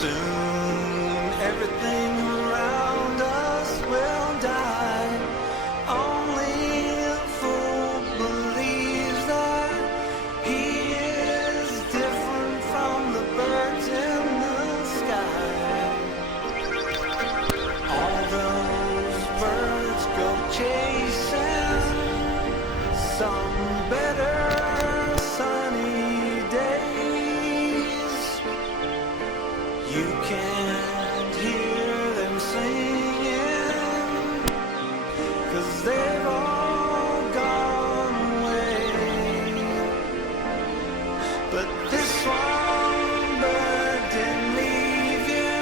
Soon everything around us will die. Only a fool believes that he is different from the birds in the sky. All those birds go chasing some better sunny days. You can't hear them singing, 'cause they've all gone away. But this one bird didn't leave you.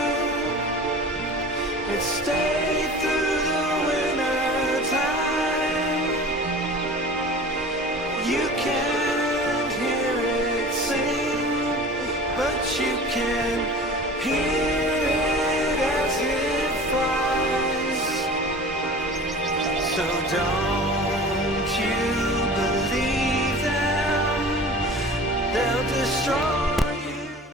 It stayed through the winter time. You can't hear it sing, but you can hear it as it flies. So don't you